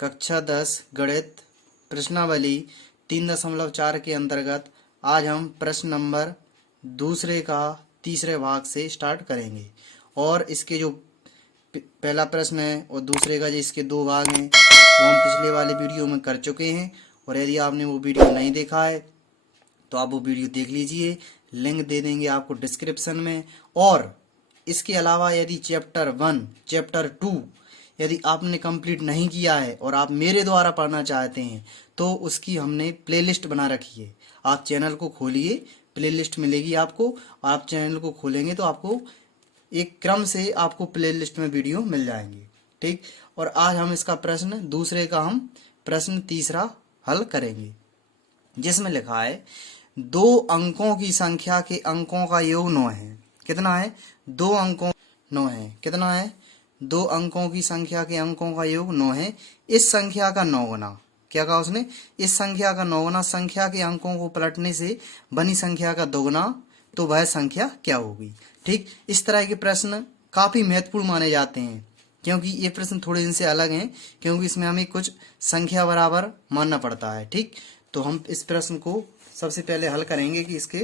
कक्षा 10 गणित प्रश्नावली 3.4 के अंतर्गत आज हम प्रश्न नंबर दूसरे का तीसरे भाग से स्टार्ट करेंगे। और इसके जो पहला प्रश्न है और दूसरे का जो इसके दो भाग हैं वो हम पिछले वाले वीडियो में कर चुके हैं। और यदि आपने वो वीडियो नहीं देखा है तो आप वो वीडियो देख लीजिए, लिंक दे देंगे आपको डिस्क्रिप्शन में। और इसके अलावा यदि चैप्टर 1 चैप्टर 2 यदि आपने कंप्लीट नहीं किया है और आप मेरे द्वारा पढ़ना चाहते हैं तो उसकी हमने प्लेलिस्ट बना रखी है। आप चैनल को खोलिए, प्लेलिस्ट मिलेगी आपको। आप चैनल को खोलेंगे तो आपको एक क्रम से आपको प्लेलिस्ट में वीडियो मिल जाएंगे, ठीक। और आज हम इसका प्रश्न दूसरे का हम प्रश्न तीसरा हल करेंगे, जिसमें लिखा है 2 अंकों की संख्या के अंकों का योग 9 है। कितना है? 2 अंकों 9 है। कितना है? 2 अंकों की संख्या के अंकों का योग 9 है। इस संख्या का 9 गुना, क्या कहा उसने? इस संख्या का 9 गुना संख्या के अंकों को पलटने से बनी संख्या का दोगुना, तो वह संख्या क्या होगी? ठीक, इस तरह के प्रश्न काफी महत्वपूर्ण माने जाते हैं, क्योंकि ये प्रश्न थोड़े दिन से अलग हैं, क्योंकि इसमें हमें कुछ संख्या बराबर मानना पड़ता है। ठीक, तो हम इस प्रश्न को सबसे पहले हल करेंगे कि इसके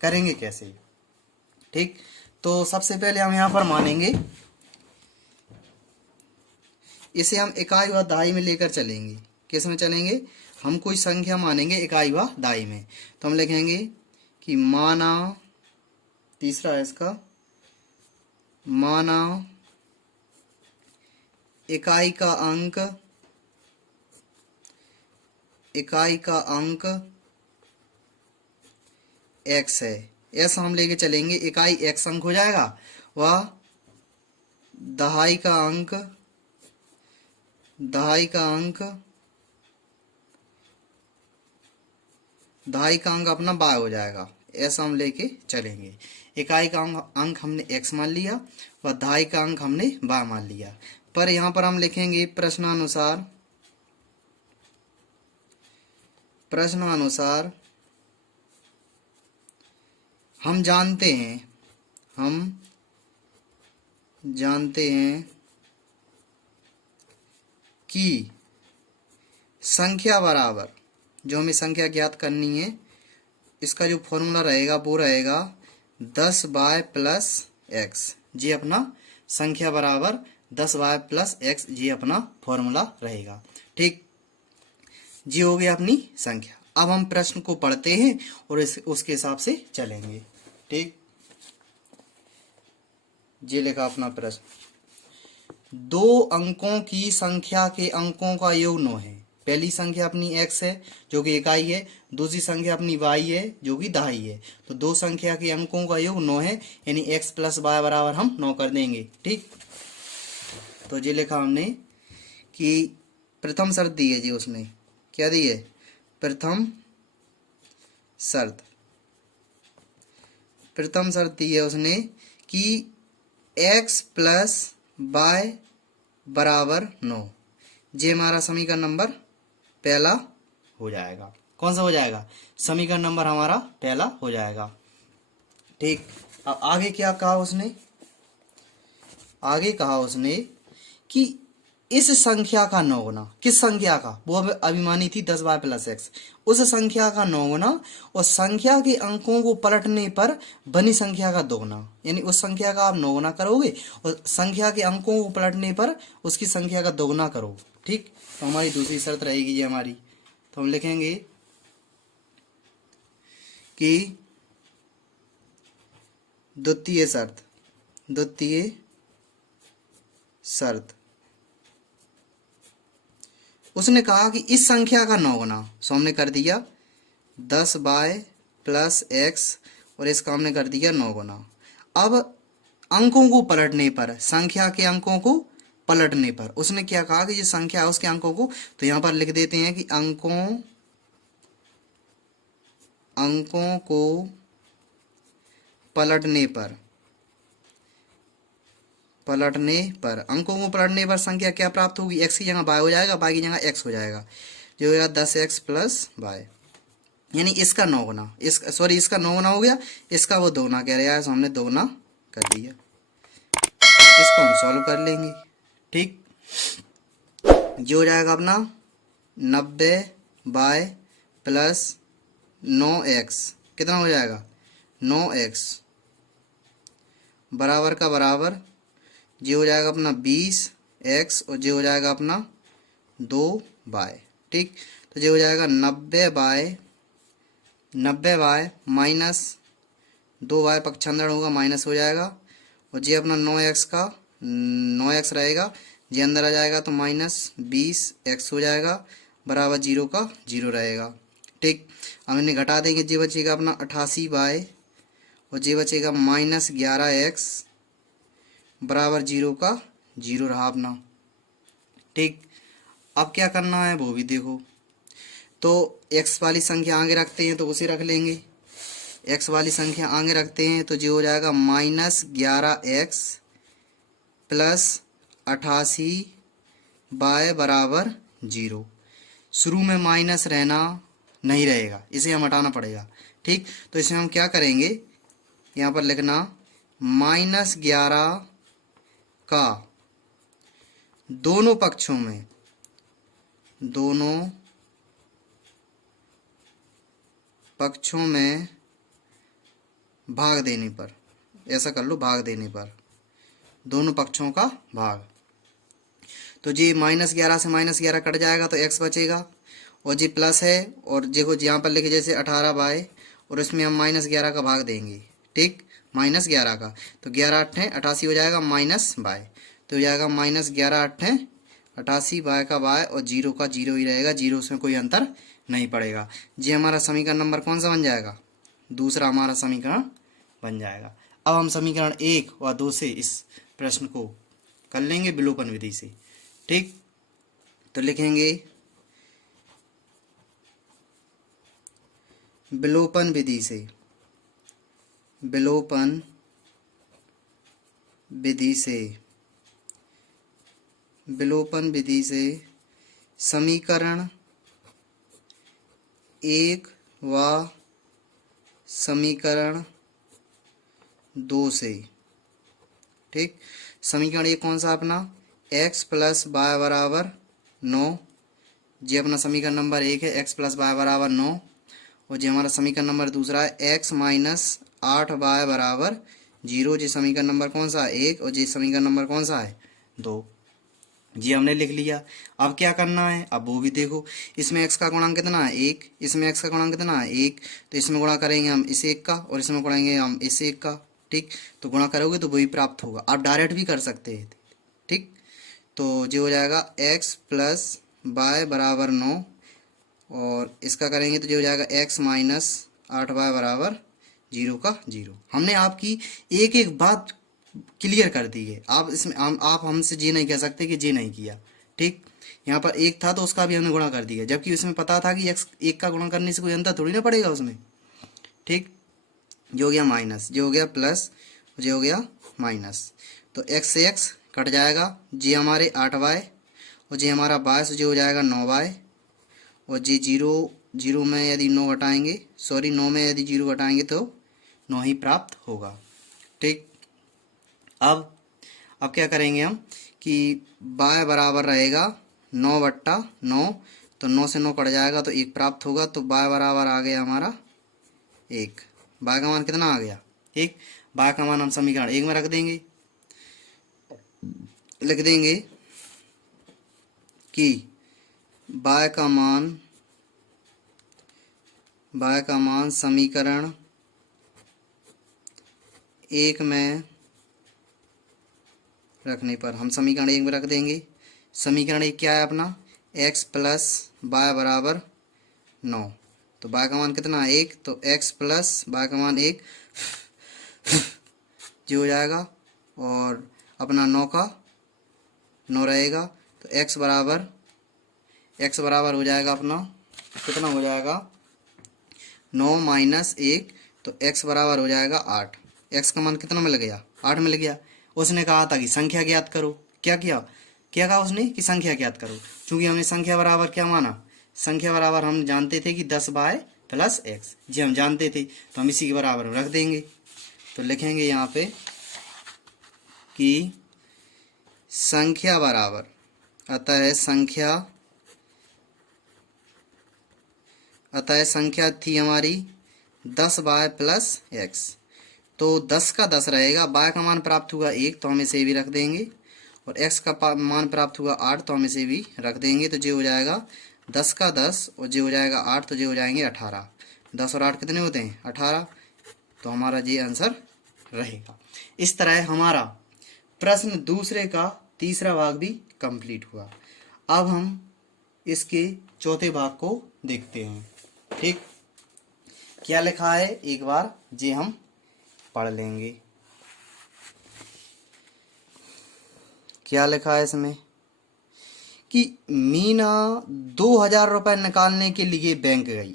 करेंगे कैसे। ठीक, तो सबसे पहले हम यहाँ पर मानेंगे, इसे हम इकाई व दहाई में लेकर चलेंगे। किस में चलेंगे? हम कोई संख्या मानेंगे इकाई व दहाई में, तो हम लिखेंगे कि माना, तीसरा है इसका, माना इकाई का अंक x है। ऐसा हम लेके चलेंगे, इकाई x अंक हो जाएगा व दहाई का अंक अपना y हो जाएगा। ऐसा हम लेके चलेंगे। इकाई का अंक हमने x मान लिया व दहाई का अंक हमने y मान लिया। पर यहाँ पर हम लिखेंगे प्रश्नानुसार हम जानते हैं कि संख्या बराबर, जो हमें संख्या ज्ञात करनी है, इसका जो फॉर्मूला रहेगा वो रहेगा 10y प्लस x। जी अपना संख्या बराबर 10y प्लस x, जी अपना फॉर्मूला रहेगा। ठीक, जी हो गया अपनी संख्या। अब हम प्रश्न को पढ़ते हैं और उसके हिसाब से चलेंगे। ठीक, जी लिखा अपना प्रश्न, 2 अंकों की संख्या के अंकों का योग 9 है। पहली संख्या अपनी x है जो कि इकाई है, दूसरी संख्या अपनी y है जो कि दहाई है। तो 2 संख्या के अंकों का योग 9 है, यानी x प्लस y बराबर हम 9 कर देंगे। ठीक, तो जी लिखा हमने कि प्रथम शर्त दी है जी, उसने क्या दी है? प्रथम शर्त दी है उसने कि x प्लस y बराबर 9। ये हमारा समीकरण नंबर पहला हो जाएगा। कौन सा हो जाएगा? समीकरण नंबर हमारा पहला हो जाएगा। ठीक, अब आगे क्या कहा उसने? आगे कहा उसने कि इस संख्या का 9 गुना, किस संख्या का? वो अभिमानी थी 10y प्लस x। उस संख्या का 9 गुना और संख्या के अंकों को पलटने पर बनी संख्या का दोगुना, यानी उस संख्या का आप 9 गुना करोगे और संख्या के अंकों को पलटने पर उसकी संख्या का दोगुना करो। ठीक, तो हमारी दूसरी शर्त रहेगी ये हमारी। तो हम लिखेंगे कि द्वितीय शर्त उसने कहा कि इस संख्या का 9 गुना, सो हमने कर दिया 10y प्लस x और इसका हमने कर दिया 9 गुना। अब अंकों को पलटने पर, संख्या के अंकों को पलटने पर उसने क्या कहा कि जो संख्या है उसके अंकों को, तो यहाँ पर लिख देते हैं कि अंकों को पलटने पर संख्या क्या प्राप्त होगी? x की जगह y हो जाएगा, y की जगह x हो जाएगा, जो होगा 10x प्लस y, यानी इसका 9 गुना, इसका 9 गुना हो गया, इसका वो दोगुना कह रहा है, तो हमने दोगुना कर दिया। इसको हम सॉल्व कर लेंगे। ठीक, ये हो जाएगा अपना 90 प्लस 9x, कितना हो जाएगा 9x बराबर का बराबर, ये हो जाएगा अपना 20x और ये हो जाएगा अपना 2y। ठीक, तो ये हो जाएगा 90 बाय माइनस 2y पक्षांतर होगा, माइनस हो जाएगा, और ये अपना 9x रहेगा, ये अंदर आ जाएगा तो माइनस 20x हो जाएगा बराबर 0 का 0 रहेगा। ठीक, हम इन्हें घटा देंगे, ये बचेगा अपना 88y और ये बचेगा माइनस 11x बराबर 0 का 0 रहा अपना। ठीक, अब क्या करना है वो भी देखो। तो x वाली संख्या आगे रखते हैं तो उसे रख लेंगे, x वाली संख्या आगे रखते हैं तो ये हो जाएगा माइनस 11x प्लस 88y बराबर 0। शुरू में माइनस रहना नहीं रहेगा, इसे हम हटाना पड़ेगा। ठीक, तो इसे हम क्या करेंगे, यहाँ पर लिखना -11 का दोनों पक्षों में भाग देने पर, ऐसा कर लो, भाग देने पर दोनों पक्षों का भाग, तो जी -11 से -11 कट जाएगा तो x बचेगा, और जी प्लस है, और देखो यहाँ पर लिखे जैसे 18y और इसमें हम -11 का भाग देंगे। ठीक, -11 का, तो 11 8 88 हो जाएगा माइनस y, तो हो जाएगा -11 8 88 y का y और 0 का 0 ही रहेगा, 0 उसमें कोई अंतर नहीं पड़ेगा। जी हमारा समीकरण नंबर कौन सा बन जाएगा, दूसरा हमारा समीकरण बन जाएगा। अब हम समीकरण 1 और 2 से इस प्रश्न को कर लेंगे विलोपन विधि से। ठीक, तो लिखेंगे विलोपन विधि से, विलोपन विधि से, विलोपन विधि से समीकरण 1 व समीकरण 2 से। ठीक, समीकरण 1 कौन सा अपना, x प्लस वाई बराबर 9, ये अपना समीकरण नंबर 1 है, x प्लस वाई बराबर 9, और ये हमारा समीकरण नंबर दूसरा है x माइनस 8y बराबर 0, ये समीकरण नंबर कौन सा है 1, और ये समीकरण नंबर कौन सा है 2। जी हमने लिख लिया। अब क्या करना है, अब वो भी देखो, इसमें x का गुणांक कितना है 1, इसमें x का गुणांक कितना है 1, तो इसमें गुणा करेंगे हम इस 1 का और इसमें गुणाएंगे हम इस 1 का। ठीक, तो गुणा करोगे तो वही प्राप्त होगा, आप डायरेक्ट भी कर सकते हैं। ठीक, तो जो हो जाएगा x प्लस वाई बराबर 9, और इसका करेंगे तो जो हो जाएगा x माइनस 8y बराबर 0 का 0। हमने आपकी एक एक बात क्लियर कर दी है, आप इसमें आप हमसे ये नहीं कह सकते कि ये नहीं किया। ठीक, यहाँ पर 1 था तो उसका भी हमने गुणा कर दिया, जबकि उसमें पता था कि x 1 का गुणा करने से कोई अंतर थोड़ी ना पड़ेगा उसमें। ठीक, जो हो गया माइनस, जो हो गया प्लस, जो हो गया माइनस, तो x से x कट जाएगा, जी हमारे 8y और जी हमारा 22, जो हो जाएगा 9y, और जी 0 में यदि 9 घटाएंगे, सॉरी 9 में यदि 0 घटाएंगे तो 9 ही प्राप्त होगा। ठीक, अब क्या करेंगे हम कि y बराबर रहेगा 9/9, तो 9 से 9 कट जाएगा तो 1 प्राप्त होगा, तो y बराबर आ गया हमारा 1। y का मान कितना आ गया 1, y का मान हम समीकरण 1 में रख देंगे, लिख देंगे कि y का मान समीकरण 1 में रखने पर, हम समीकरण 1 में रख देंगे। समीकरण 1 क्या है अपना, x प्लस वाई बराबर 9, तो y का मान कितना है 1, तो x प्लस y का मान 1 जो हो जाएगा, और अपना 9 का 9 रहेगा, तो x बराबर हो जाएगा अपना कितना हो जाएगा 9 माइनस 1, तो x बराबर हो जाएगा 8। x का मान कितना मिल गया 8 मिल गया। उसने कहा था कि संख्या ज्ञात करो, क्या कहा उसने कि संख्या ज्ञात करो, क्योंकि हमने संख्या बराबर क्या माना, संख्या बराबर हम जानते थे कि 10y प्लस x, जी हम जानते थे, तो हम इसी के बराबर रख देंगे। तो लिखेंगे यहाँ पे कि संख्या बराबर अतः संख्या थी हमारी 10y प्लस एक्स। तो 10 का 10 रहेगा, y का मान प्राप्त हुआ 1 तो हम इसे भी रख देंगे, और x का मान प्राप्त हुआ 8 तो हम इसे भी रख देंगे। तो ये हो जाएगा 10 का 10 और ये हो जाएगा 8 तो ये हो जाएंगे 18। 10 और 8 कितने होते हैं? 18। तो हमारा ये आंसर रहेगा। इस तरह हमारा प्रश्न दूसरे का तीसरा भाग भी कंप्लीट हुआ। अब हम इसके चौथे भाग को देखते हैं। ठीक, क्या लिखा है एक बार ये हम पढ़ लेंगे। क्या लिखा है इसमें कि मीना 2000 रुपए निकालने के लिए बैंक गई।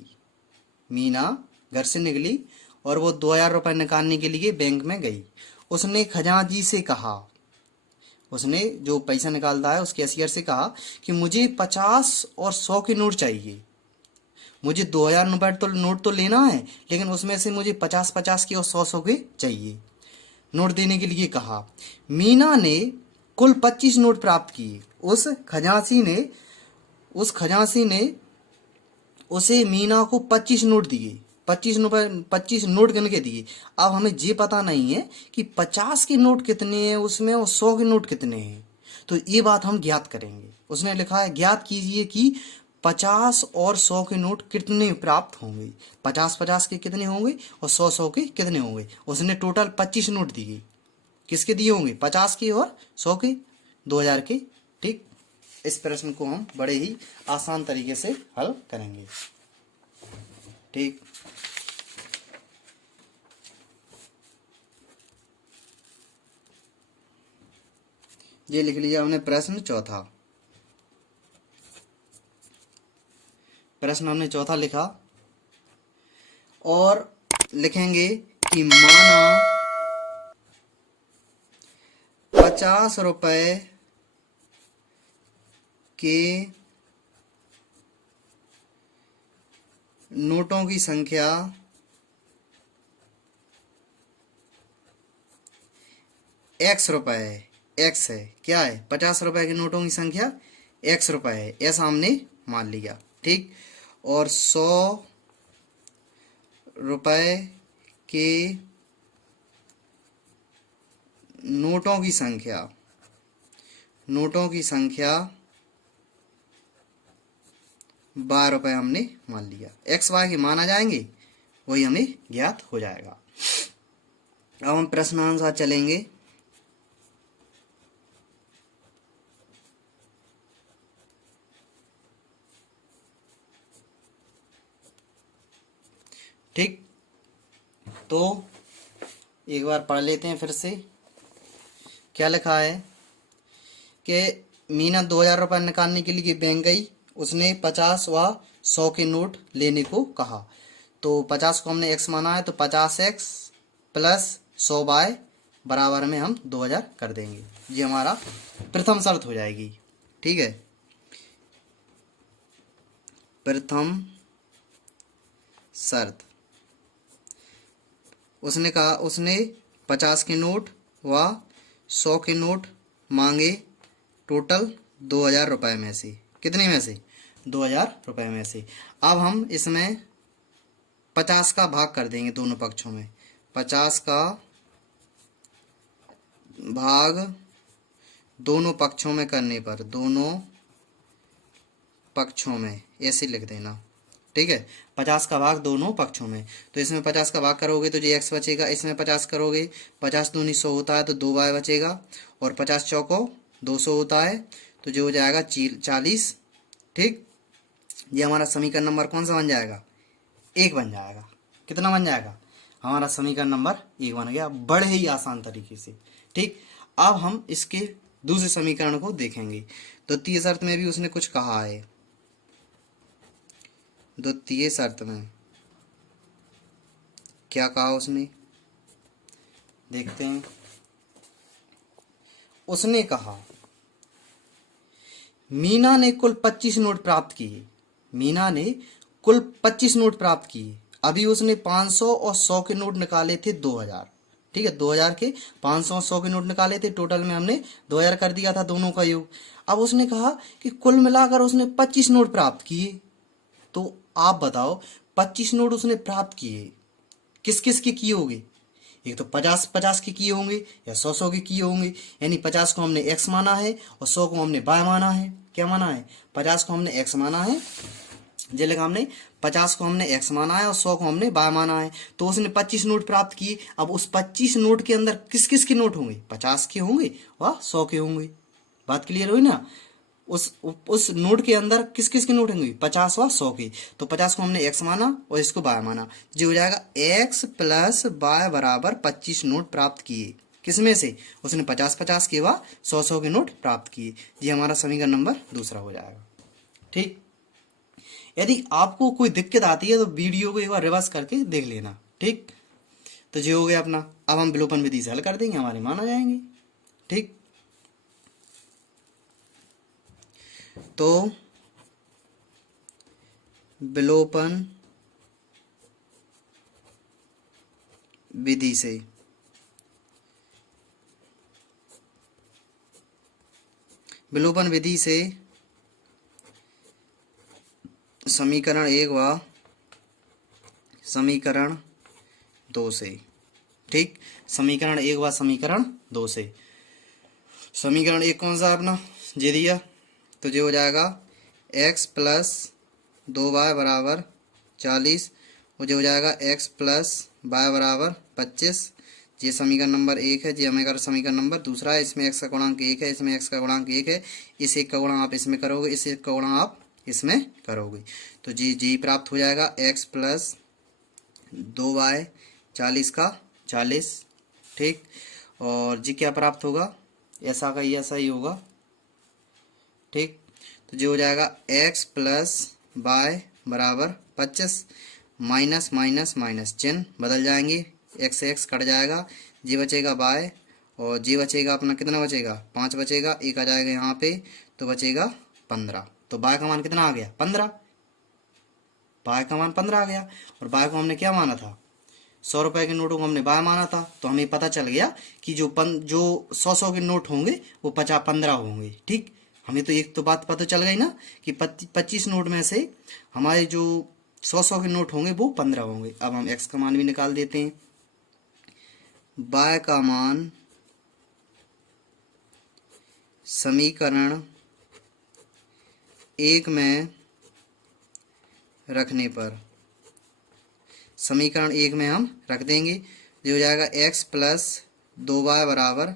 मीना घर से निकली और वो 2000 रुपए निकालने के लिए बैंक में गई। उसने खजांची से कहा, उसने जो पैसा निकालता है उसके कैशियर से कहा कि मुझे 50 और 100 के नोट चाहिए। मुझे 2000 रुपए तो नोट तो लेना है, लेकिन उसमें से मुझे 50-50 के और 100-100 के चाहिए। नोट देने के लिए कहा। मीना ने कुल 25 नोट प्राप्त किए। उस खजांची ने उसे मीना को 25 नोट दिए। 25 नोट गिन के दिए। अब हमें ये पता नहीं है कि 50 के नोट कितने हैं उसमें और 100 के नोट कितने हैं, तो ये बात हम ज्ञात करेंगे। उसने लिखा है ज्ञात कीजिए कि 50 और 100 के नोट कितने प्राप्त होंगे। 50-50 के कितने होंगे और 100-100 के कितने होंगे। उसने टोटल 25 नोट दिए। किसके दिए होंगे? 50 के और 100 के, 2000 के। ठीक, इस प्रश्न को हम बड़े ही आसान तरीके से हल करेंगे। ठीक, ये लिख लिया हमने प्रश्न चौथा। प्रश्न हमने चौथा लिखा और लिखेंगे कि माना 50 रुपए के नोटों की संख्या x रुपए है। x है, क्या है? 50 रुपए के नोटों की संख्या x रुपए है, ऐसा हमने मान लिया। ठीक, और 100 रुपए के नोटों की संख्या 12 रुपए हमने मान लिया। एक्स वाई के मान आ जाएंगे, वही हमें ज्ञात हो जाएगा। अब हम प्रश्नानुसार चलेंगे। ठीक, तो एक बार पढ़ लेते हैं फिर से। क्या लिखा है कि मीना 2000 रुपये निकालने के लिए बैंक गई। उसने 50 व 100 के नोट लेने को कहा। तो 50 को हमने x माना है, तो 50x प्लस 100y बराबर में हम 2000 कर देंगे। ये हमारा प्रथम शर्त हो जाएगी। ठीक है, प्रथम शर्त। उसने कहा, उसने 50 के नोट व 100 के नोट मांगे, टोटल 2000 रुपये में से। कितने में से? 2000 रुपये में से। अब हम इसमें 50 का भाग कर देंगे दोनों पक्षों में। 50 का भाग दोनों पक्षों में करने पर, दोनों पक्षों में ऐसे लिख देना। ठीक है, 50 का भाग दोनों पक्षों में। तो इसमें 50 का भाग करोगे तो जो x बचेगा, इसमें 50 करोगे, 50 दूनी 100 होता है तो 2y बचेगा, और 50 चौको 200 होता है तो जो हो जाएगा 40। ठीक, ये हमारा समीकरण नंबर कौन सा बन जाएगा? 1 बन जाएगा। कितना बन जाएगा? हमारा समीकरण नंबर 1 बन गया, बड़े ही आसान तरीके से। ठीक, अब हम इसके दूसरे समीकरण को देखेंगे। द्वितीय शर्त में भी उसने कुछ कहा है। द्वितीय शर्त में क्या कहा उसने, देखते हैं। उसने कहा मीना ने कुल 25 नोट प्राप्त किए। मीना ने कुल 25 नोट प्राप्त किए। अभी उसने 500 और 100 के नोट निकाले थे 2000। ठीक है, 2000 के 500 100 के नोट निकाले थे, टोटल में हमने 2000 कर दिया था दोनों का योग। अब उसने कहा कि कुल मिलाकर उसने 25 नोट प्राप्त किए। तो आप बताओ 25 नोट उसने प्राप्त किए, किस किस के किए होंगे? एक तो 50-50 के किए होंगे या 100-100 के किए होंगे। यानी 50 को हमने x माना है और 100 को हमने y माना है। क्या माना है? 50 को हमने x माना है, जे लिखा हमने 50 को हमने x माना है और 100 को हमने y माना है। तो उसने 25 नोट प्राप्त किए। अब उस 25 नोट के अंदर किस किस के नोट होंगे? 50 के होंगे व 100 के होंगे। बात क्लियर हुई ना? उस नोट के अंदर किस किस के नोट होंगे? 50 व 100 के। तो 50 को हमने x माना और इसको y माना, जो हो जाएगा x प्लस y बराबर 25 नोट प्राप्त किए। किसमें से? उसने 50-50 के व 100-100 के नोट प्राप्त किए। ये हमारा समीकरण नंबर दूसरा हो जाएगा। ठीक, यदि आपको कोई दिक्कत आती है तो वीडियो को एक बार रिवर्स करके देख लेना। ठीक, तो ये हो गया अपना। अब हम विलोपन विधि से हल कर देंगे, हमारे मान आ जाएंगे। ठीक, तो विलोपन विधि से समीकरण 1 व समीकरण 2 से। ठीक, समीकरण 1 व समीकरण 2 से। समीकरण 1 कौन सा है अपना? जे दिया, तो जो हो जाएगा x प्लस 2y बराबर 40 और जो हो जाएगा x प्लस y बराबर 25। ये समीकरण नंबर 1 है। जी हमें समीकरण नंबर दूसरा है। इसमें x का गुणांक 1 है, इसमें x का गुणांक 1 है। इस एक का गुणा आप इसमें करोगे, इस एक का गुणा आप इसमें करोगे, तो जी प्राप्त हो जाएगा x प्लस 2y 40 का 40। ठीक, और जी क्या प्राप्त होगा? ऐसा का ऐसा ही होगा। ठीक, तो जो हो जाएगा x प्लस y बराबर 25, माइनस माइनस माइनस चिन्ह बदल जाएंगे, x से x कट जाएगा, जी बचेगा y और जी बचेगा अपना कितना बचेगा? 5 बचेगा, एक आ जाएगा यहाँ पे, तो बचेगा 15। तो y का मान कितना आ गया? 15। y का मान 15 आ गया। और y को हमने क्या माना था? 100 रुपए के नोटों को हमने y माना था। तो हमें पता चल गया कि जो 100-100 के नोट होंगे वो 50-15 होंगे। ठीक, हमें तो एक तो बात पता चल गई ना कि 25 नोट में से हमारे जो 100-100 के नोट होंगे वो 15 होंगे। अब हम x का मान भी निकाल देते हैं। y का मान समीकरण 1 में रखने पर, समीकरण 1 में हम रख देंगे, जो हो जाएगा x प्लस 2y बराबर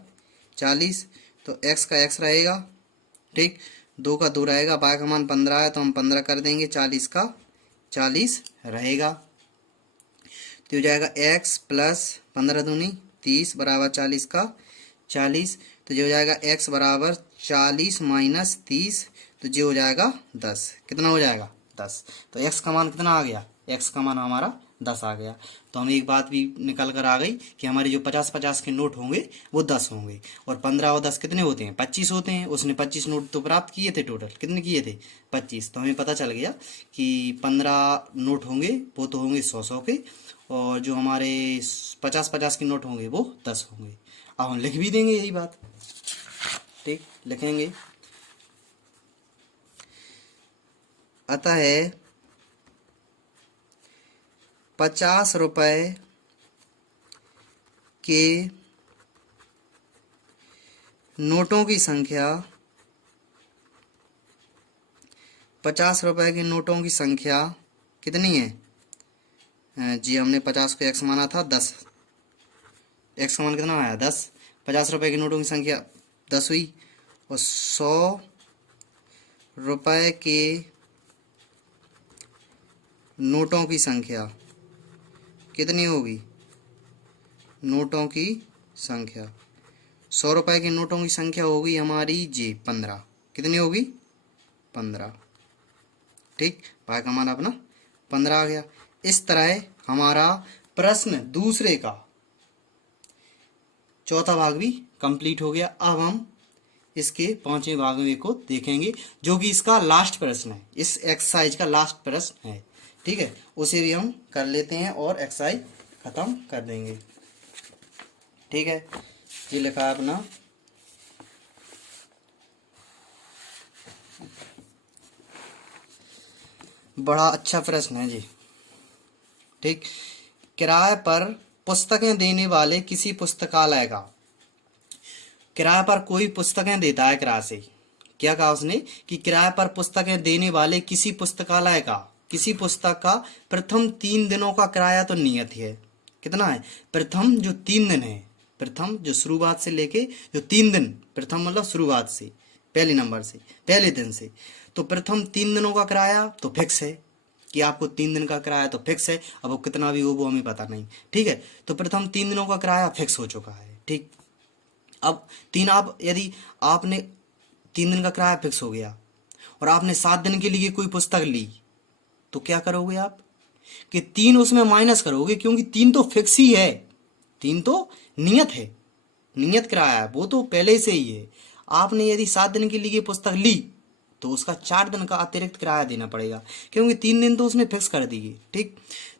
40। तो x का x रहेगा, ठीक, 2 का 2 रहेगा, y का मान 15 है तो हम 15 कर देंगे, 40 का 40 रहेगा। तो हो जाएगा x प्लस 15 दूनी 30 बराबर 40 का 40। तो जो हो जाएगा x बराबर 40 माइनस 30, तो जो हो जाएगा 10। कितना हो जाएगा? 10। तो x का मान कितना आ गया? x का मान हमारा 10 आ गया। तो हमें एक बात भी निकल कर आ गई कि हमारे जो 50-50 के नोट होंगे वो 10 होंगे, और 15 और 10 कितने होते हैं? 25 होते हैं। उसने 25 नोट तो प्राप्त किए थे, टोटल कितने किए थे? 25। तो हमें पता चल गया कि 15 नोट होंगे वो तो होंगे 100-100 के, और जो हमारे 50-50 के नोट होंगे वो 10 होंगे। अब हम लिख भी देंगे यही बात। ठीक, लिखेंगे, अतः 50 रुपए के नोटों की संख्या, 50 रुपए के नोटों की संख्या कितनी है? जी हमने 50 को x माना था, 10, x का मान कितना आया? 10। 50 रुपए के नोटों की संख्या 10 हुई, और 100 रुपए के नोटों की संख्या कितनी होगी? नोटों की संख्या 100 रुपए के नोटों की संख्या होगी हमारी जी 15। कितनी होगी? 15। ठीक, y का मान अपना 15 आ गया। इस तरह हमारा प्रश्न दूसरे का चौथा भाग भी कंप्लीट हो गया। अब हम इसके 5वें भाग में को देखेंगे, जो कि इसका लास्ट प्रश्न है, इस एक्सरसाइज का लास्ट प्रश्न है। ठीक है, उसे भी हम कर लेते हैं और एक्सरसाइज खत्म कर देंगे। ठीक है, ये लिखा है अपना बड़ा अच्छा प्रश्न है जी। ठीक, किराए पर पुस्तकें देने वाले किसी पुस्तकालय का, किराए पर कोई पुस्तकें देता है किराए से, क्या कहा उसने कि किराए पर पुस्तकें देने वाले किसी पुस्तकालय का, किसी पुस्तक का प्रथम 3 दिनों का किराया तो नियत ही है। कितना है? प्रथम जो 3 दिन है, प्रथम जो शुरुआत से लेके जो 3 दिन, प्रथम मतलब शुरुआत से, पहले नंबर से, पहले दिन से, तो प्रथम 3 दिनों का किराया तो फिक्स है कि आपको 3 दिन का किराया तो फिक्स है। अब वो कितना भी हो वो हमें पता नहीं। ठीक है, तो प्रथम 3 दिनों का किराया फिक्स हो चुका है। ठीक, अब यदि आपने 3 दिन का किराया फिक्स हो गया और आपने 7 दिन के लिए कोई पुस्तक ली, तो क्या करोगे आप कि 3 उसमें माइनस करोगे, क्योंकि 3 तो फिक्स ही है, 3 तो नियत है, नियत किराया है, वो तो पहले से ही है। आपने यदि 7 दिन के लिए पुस्तक ली तो उसका 4 दिन का अतिरिक्त किराया देना पड़ेगा, क्योंकि 3 दिन तो उसने फिक्स कर दिए। ठीक,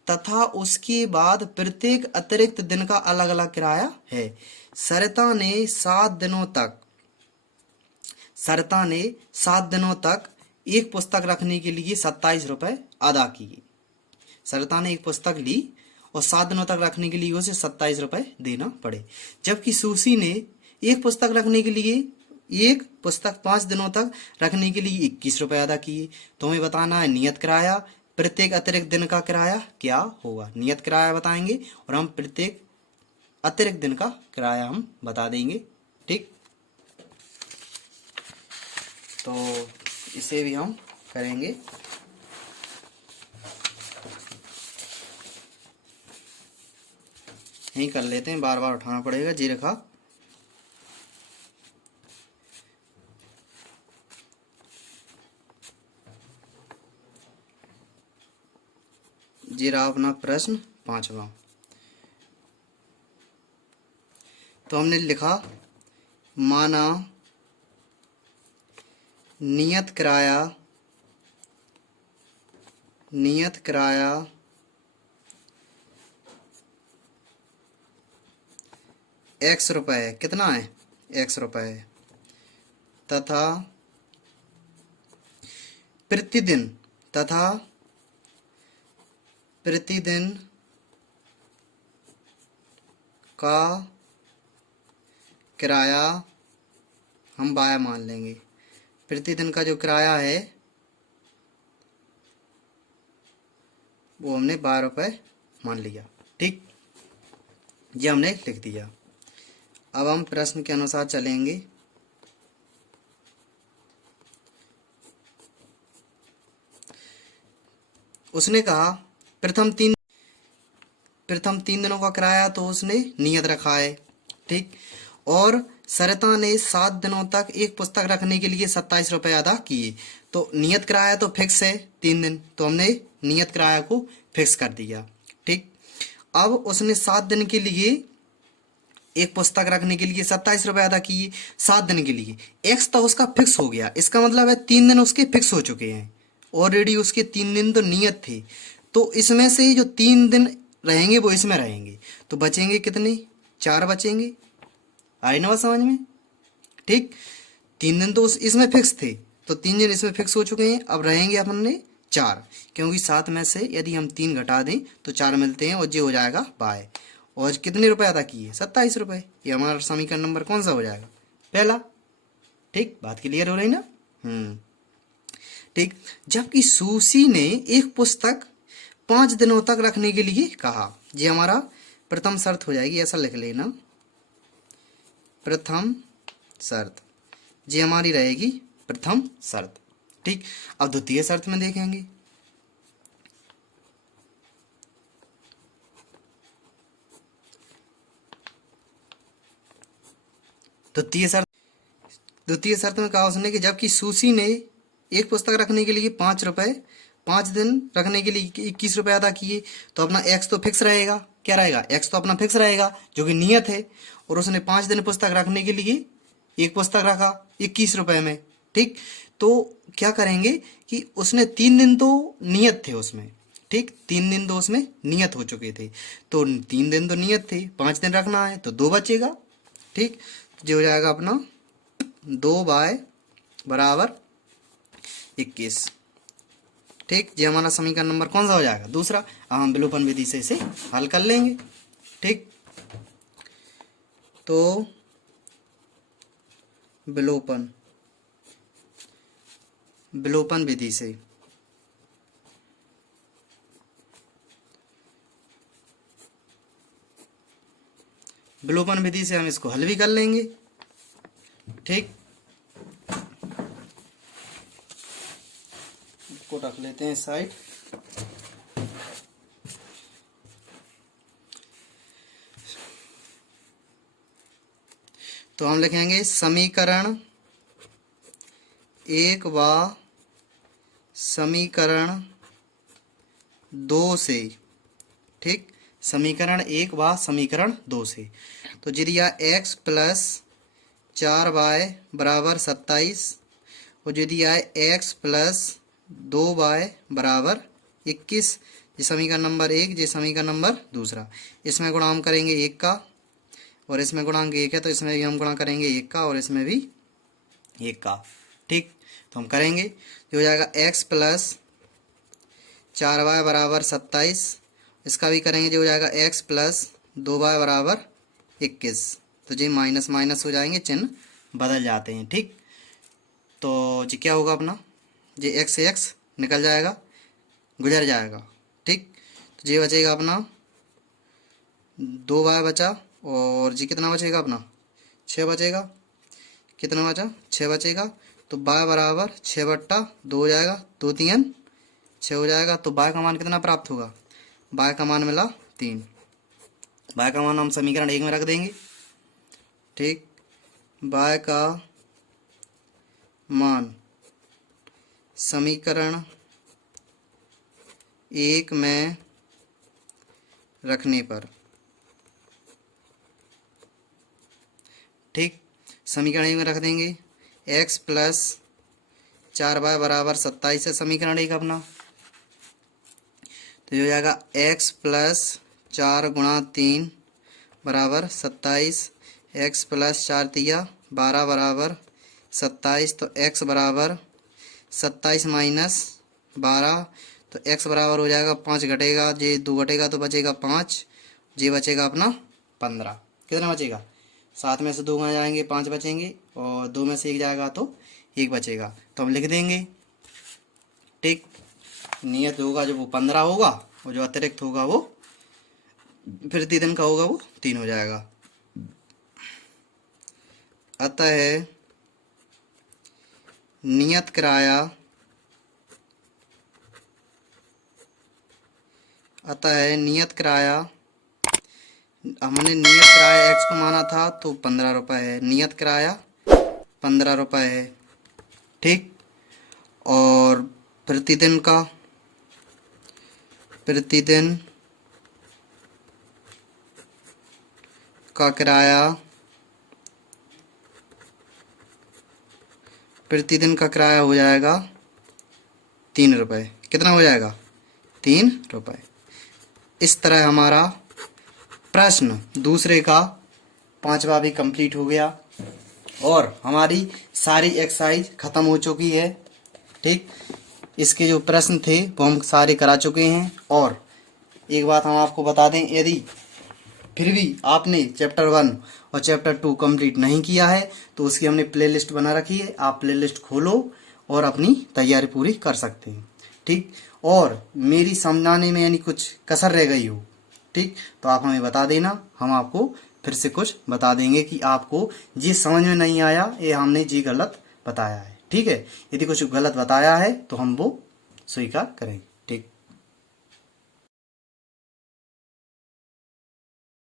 तथा उसके बाद प्रत्येक अतिरिक्त दिन का अलग अलग किराया है। सरता ने 7 दिनों तक एक पुस्तक रखने के लिए 27 रुपए अदा किए। सरता ने एक पुस्तक ली और 7 दिनों तक रखने के लिए उसे 27 रुपए देना पड़े, जबकि सुशी ने एक पुस्तक रखने के लिए, एक पुस्तक 5 दिनों तक रखने के लिए 21 रुपए अदा किए। तो हमें बताना है नियत किराया, प्रत्येक अतिरिक्त दिन का किराया क्या होगा। नियत किराया बताएंगे और हम प्रत्येक अतिरिक्त दिन का किराया हम बता देंगे। ठीक, तो इसे भी हम करेंगे। यही कर लेते हैं, बार बार उठाना पड़ेगा। जी रखा, जी रहा अपना प्रश्न 5वां। तो हमने लिखा माना नियत किराया x रुपए, कितना है? x रुपए, तथा प्रतिदिन का किराया हम बाया मान लेंगे। प्रतिदिन का जो किराया है वो हमने 12 रुपए मान लिया। ठीक, ये हमने लिख दिया। अब हम प्रश्न के अनुसार चलेंगे। उसने कहा प्रथम तीन दिनों का किराया तो उसने नियत रखा है। ठीक, और सरिता ने 7 दिनों तक एक पुस्तक रखने के लिए 27 रुपए अदा किए। तो नियत किराया तो फिक्स है 3 दिन, तो हमने नियत किराया को फिक्स कर दिया। ठीक, अब उसने 7 दिन के लिए एक पुस्तक रखने के लिए 27 रुपए अदा किए। 7 दिन के लिए एक्स तो उसका फिक्स हो गया, इसका मतलब है 3 दिन उसके फिक्स हो चुके हैं ऑलरेडी। उसके 3 दिन तो नियत थे, तो इसमें से जो 3 दिन रहेंगे वो इसमें रहेंगे, तो बचेंगे कितने? 4 बचेंगे। आई ना बात समझ में? ठीक, 3 दिन तो इसमें फिक्स थे, तो 3 दिन इसमें फिक्स हो चुके हैं। अब रहेंगे अपने 4, क्योंकि 7 में से यदि हम 3 घटा दें तो 4 मिलते हैं और ये हो जाएगा बाय। और कितने रुपए अदा किए? 27 रुपए। ये हमारा समीकरण नंबर कौन सा हो जाएगा? पहला। ठीक, बात क्लियर हो रही ना? ठीक, जबकि सुशी ने एक पुस्तक 5 दिनों तक रखने के लिए कहा। ये हमारा प्रथम शर्त हो जाएगी, ऐसा लिख लेना, प्रथम शर्त। ये हमारी रहेगी प्रथम शर्त। ठीक, अब द्वितीय शर्त में देखेंगे। द्वितीय शर्त में कहा उसने कि जबकि सुशी ने एक पुस्तक रखने के लिए 5 रुपए, 5 दिन रखने के लिए 21 रुपए अदा किए, तो अपना एक्स तो फिक्स रहेगा। क्या रहेगा? एक्स तो अपना फिक्स रहेगा जो कि नियत है, और उसने 5 दिन पुस्तक रखने के लिए एक पुस्तक रखा 21 रुपए में। ठीक, तो क्या करेंगे कि उसने 3 दिन तो नियत थे उसमें, ठीक, 3 दिन तो उसमें नियत हो चुके थे, तो 3 दिन तो नियत थे, 5 दिन रखना है तो 2 बचेगा। ठीक, जो हो जाएगा अपना 2 बाय बराबर 21। ठीक, ये हमारा समीकरण नंबर कौन सा हो जाएगा? दूसरा। अब हम विलोपन विधि से इसे हल कर लेंगे। ठीक, तो विलोपन विधि से विलोपन विधि से हम इसको हल भी कर लेंगे। ठीक, इसको रख लेते हैं साइड। तो हम लिखेंगे समीकरण 1 व समीकरण 2 से। ठीक, समीकरण 1 व समीकरण 2 से। तो जी दिया x प्लस 4y बराबर 27 और जो दिया है x प्लस 2y बराबर 21। ये समीकरण नंबर 1, ये समीकरण नंबर दूसरा। इसमें गुणा हम करेंगे 1 का और इसमें गुणांक 1 है तो इसमें भी हम गुणा करेंगे 1 का और इसमें भी 1 का। ठीक, तो हम करेंगे, जो हो जाएगा x प्लस 4y बराबर 27, इसका भी करेंगे, जो हो जाएगा x प्लस 2y बराबर 21। तो जी माइनस माइनस हो जाएंगे, चिन्ह बदल जाते हैं। ठीक, तो जी क्या होगा अपना, जी x से x निकल जाएगा, गुजर जाएगा। ठीक, तो जी बचेगा अपना 2y बचा और जी कितना बचेगा अपना 6 बचेगा। कितना बचा? 6 बचेगा। तो y बराबर 6/2 हो जाएगा, 2 3 6 हो जाएगा। तो y का मान कितना प्राप्त होगा? y का मान मिला 3। y का मान हम समीकरण 1 में रख देंगे। ठीक, y का मान समीकरण 1 में रखने पर, ठीक, समीकरण 1 में रख देंगे। x प्लस 4y बराबर 27 है समीकरण 1 अपना। तो हो जाएगा x प्लस 4 गुणा 3 बराबर 27, x प्लस 4 तिया 12 बराबर 27। तो x बराबर 27 माइनस 12, तो x बराबर हो जाएगा 5 घटेगा, जे 2 घटेगा तो बचेगा 5, जे बचेगा अपना 15। कितना बचेगा? 7 में से 2 गए जाएंगे 5 बचेंगे और 2 में से 1 जाएगा तो 1 बचेगा। तो हम लिख देंगे। ठीक, नियत होगा जो वो 15 होगा और जो अतिरिक्त होगा वो प्रतिदिन का होगा वो 3 हो जाएगा। अतः नियत किराया हमने नियत किराया x को माना था तो 15 रुपये है, नियत किराया 15 रुपये है। ठीक, और प्रतिदिन का किराया हो जाएगा 3 रुपये। कितना हो जाएगा? 3 रुपये। इस तरह हमारा प्रश्न दूसरे का 5वां भी कंप्लीट हो गया और हमारी सारी एक्सरसाइज खत्म हो चुकी है। ठीक, इसके जो प्रश्न थे वो हम सारे करा चुके हैं। और एक बात हम आपको बता दें, यदि फिर भी आपने चैप्टर 1 और चैप्टर 2 कंप्लीट नहीं किया है तो उसकी हमने प्लेलिस्ट बना रखी है, आप प्लेलिस्ट खोलो और अपनी तैयारी पूरी कर सकते हैं। ठीक, और मेरी समझाने में यानी कुछ कसर रह गई हो, ठीक, तो आप हमें बता देना, हम आपको फिर से कुछ बता देंगे कि आपको जी समझ में नहीं आया, ये हमने जी गलत बताया है। ठीक है, यदि कुछ गलत बताया है तो हम वो स्वीकार करेंगे।